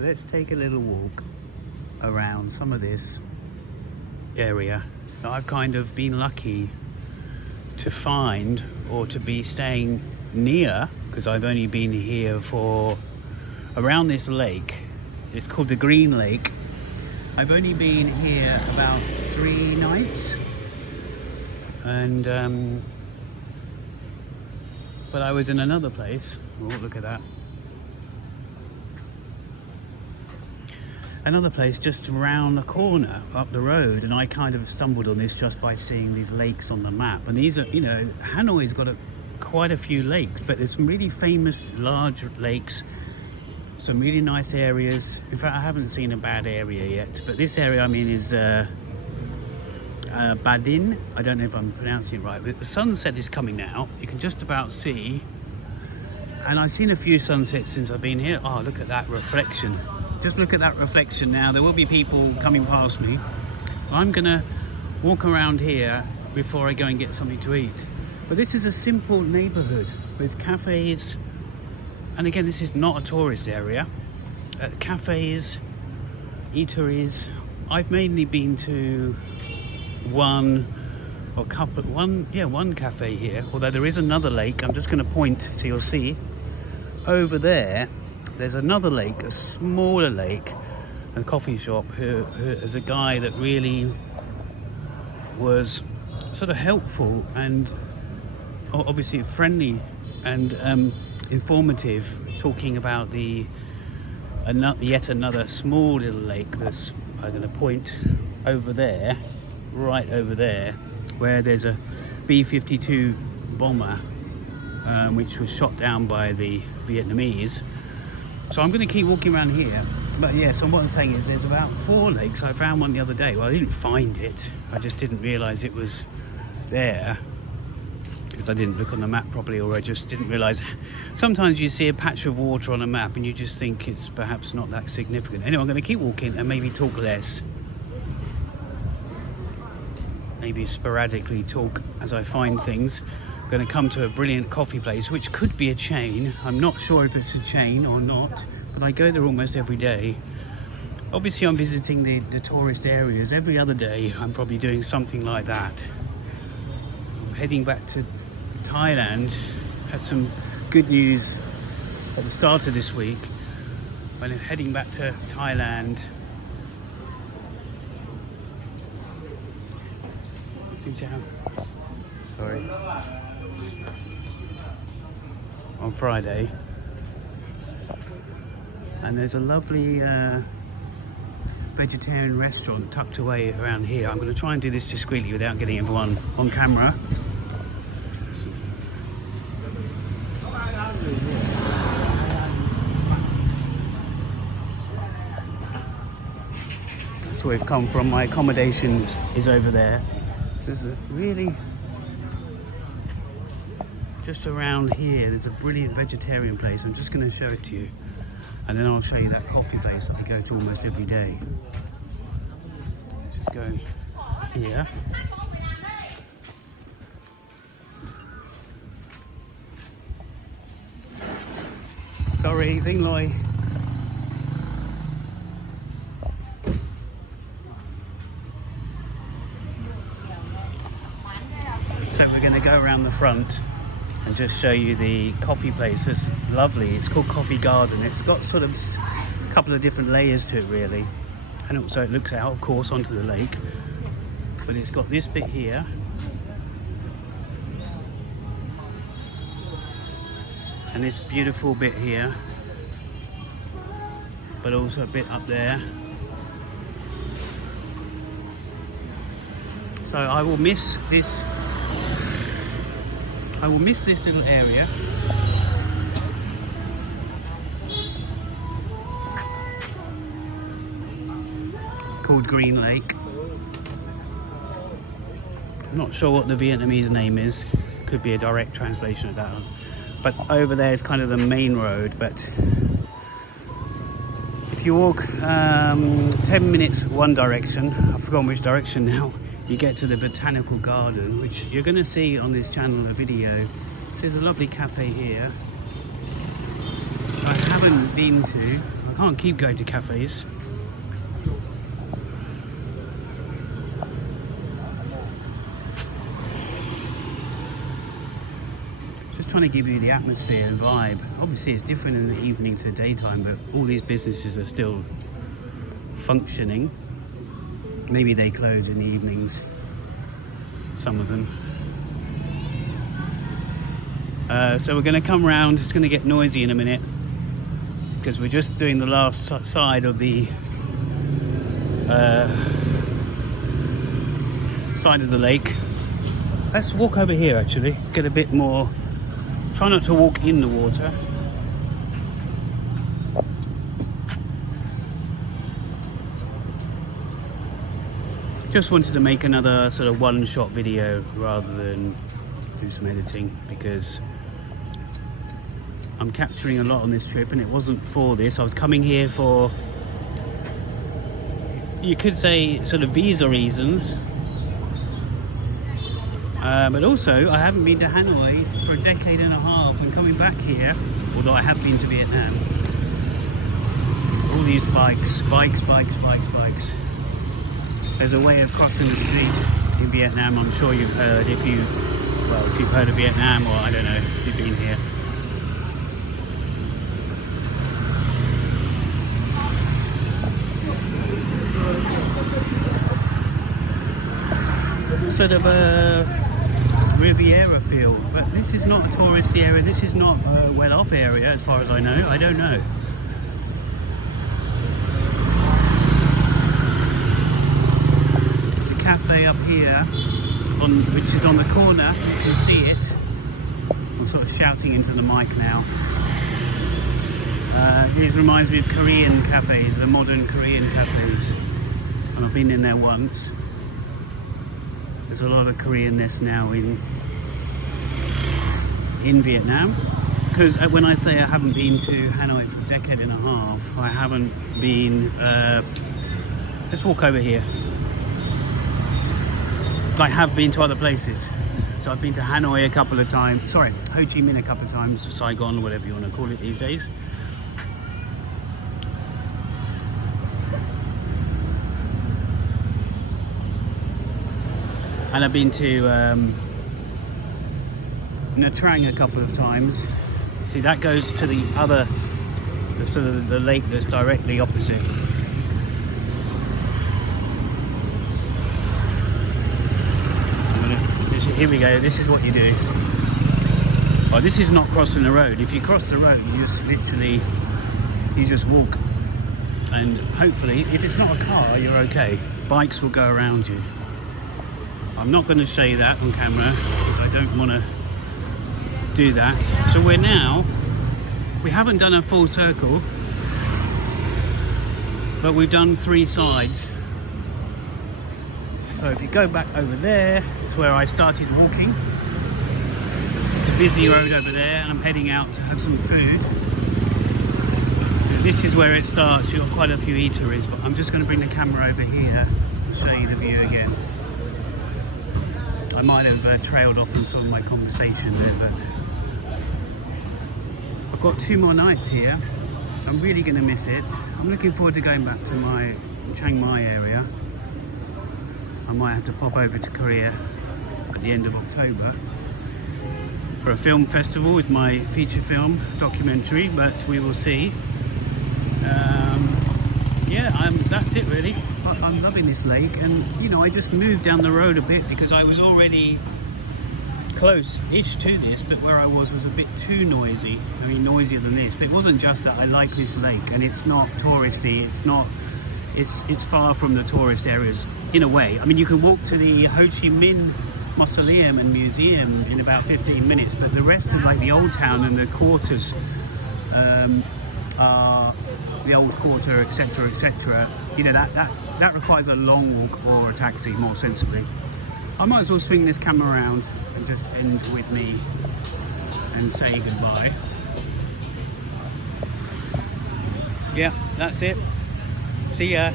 let's take a little walk around some of this area that I've kind of been lucky to find or to be staying near, because I've only been here for around this lake. It's called the Green Lake. I've only been here about 3 nights, and but I was in another place. Oh, look at that. Another place just around the corner up the road, and I kind of stumbled on this just by seeing these lakes on the map. And these are, you know, Hanoi's got quite a few lakes, but there's some really famous large lakes, some really nice areas. In fact, I haven't seen a bad area yet, but this area I'm in is Badin. I don't know if I'm pronouncing it right, but the sunset is coming now. You can just about see, and I've seen a few sunsets since I've been here. Oh, look at that reflection. Just look at that reflection now. There will be people coming past me. I'm gonna walk around here before I go and get something to eat. But this is a simple neighborhood with cafes, and again, this is not a tourist area. Cafes, eateries. I've mainly been to one cafe here, although there is another lake. I'm just going to point so you'll see over there. There's another lake, a smaller lake, a coffee shop. Who is a guy that really was sort of helpful and obviously friendly and informative, talking about yet another small little lake that's, I'm going to point over there, right over there, where there's a B-52 bomber which was shot down by the Vietnamese. So I'm going to keep walking around here. But yeah, so what I'm saying is there's about 4 lakes. I found one the other day. Well, I didn't find it. I just didn't realise it was there because I didn't look on the map properly, or I just didn't realise. Sometimes you see a patch of water on a map and you just think it's perhaps not that significant. Anyway, I'm going to keep walking and maybe talk less. Maybe sporadically talk as I find things. I'm going to come to a brilliant coffee place, which could be a chain. I'm not sure if it's a chain or not, but I go there almost every day. Obviously, I'm visiting the tourist areas. Every other day, I'm probably doing something like that. I'm heading back to Thailand. Had some good news at the start of this week. I'm heading back to Thailand. Sorry. On Friday, and there's a lovely vegetarian restaurant tucked away around here. I'm going to try and do this discreetly without getting everyone on camera. That's where we've come from. My accommodation is over there. This is a really, just around here, there's a brilliant vegetarian place. I'm just going to show it to you, and then I'll show you that coffee place that I go to almost every day. Just go here. Sorry, Thing Loy. So we're going to go around the front and just show you the coffee place. It's lovely. It's called Coffee Garden. It's got sort of a couple of different layers to it, really. And also it looks out, of course, onto the lake. But it's got this bit here. And this beautiful bit here. But also a bit up there. So I will miss this little area. Called Green Lake. I'm not sure what the Vietnamese name is. Could be a direct translation of that one. But over there is kind of the main road. But if you walk 10 minutes one direction, I've forgotten which direction now, you get to the botanical garden, which you're going to see on this channel, a video. So there's a lovely cafe here. I haven't been to, I can't keep going to cafes. Just trying to give you the atmosphere and vibe. Obviously it's different in the evening to daytime, but all these businesses are still functioning. Maybe they close in the evenings, some of them. So we're going to come round. It's going to get noisy in a minute because we're just doing the last side of the lake. Let's walk over here actually, get a bit more, try not to walk in the water. Just wanted to make another sort of one-shot video rather than do some editing, because I'm capturing a lot on this trip and it wasn't for this. I was coming here for, you could say, sort of visa reasons, but also I haven't been to Hanoi for a decade and a half, and coming back here, although I have been to Vietnam, all these bikes. There's a way of crossing the street in Vietnam. I'm sure you've heard, if you've heard of Vietnam, or I don't know if you've been here. Sort of a Riviera feel, but this is not a touristy area. This is not a well-off area as far as I know. I don't know. There's a cafe up here, which is on the corner. You can see it. I'm sort of shouting into the mic now. It reminds me of Korean cafes, the modern Korean cafes. And I've been in there once. There's a lot of Koreanness now in Vietnam. Because when I say I haven't been to Hanoi for a decade and a half, I haven't been... let's walk over here. I have been to other places. So I've been to Hanoi a couple of times. Sorry, Ho Chi Minh a couple of times. Saigon, whatever you want to call it these days. And I've been to Nha Trang a couple of times. See, that goes to the other, the lake that's directly opposite. Here we go. This is what you do. Oh, this is not crossing the road. If you cross the road, you just literally, you just walk. And hopefully, if it's not a car, you're okay. Bikes will go around you. I'm not going to show you that on camera because I don't want to do that. So we haven't done a full circle, but we've done 3 sides. So if you go back over there to where I started walking, it's a busy road over there, and I'm heading out to have some food. This is where it starts. You've got quite a few eateries, but I'm just going to bring the camera over here and show you the view again. I might have trailed off on some of my conversation there, but I've got 2 more nights here. I'm really going to miss it. I'm looking forward to going back to my Chiang Mai area. I might have to pop over to Korea at the end of October for a film festival with my feature film documentary, but we will see. Yeah, that's it really. I'm loving this lake, and you know, I just moved down the road a bit because I was already close-ish to this, but where I was a bit too noisy. I mean, noisier than this. But it wasn't just that. I like this lake, and it's not touristy. It's far from the tourist areas in a way. I mean, you can walk to the Ho Chi Minh Mausoleum and Museum in about 15 minutes, but the rest of like the old town and the quarters are the old quarter, etc., etc. You know, that requires a long walk or a taxi, more sensibly. I might as well swing this camera around and just end with me and say goodbye. Yeah, that's it. See ya.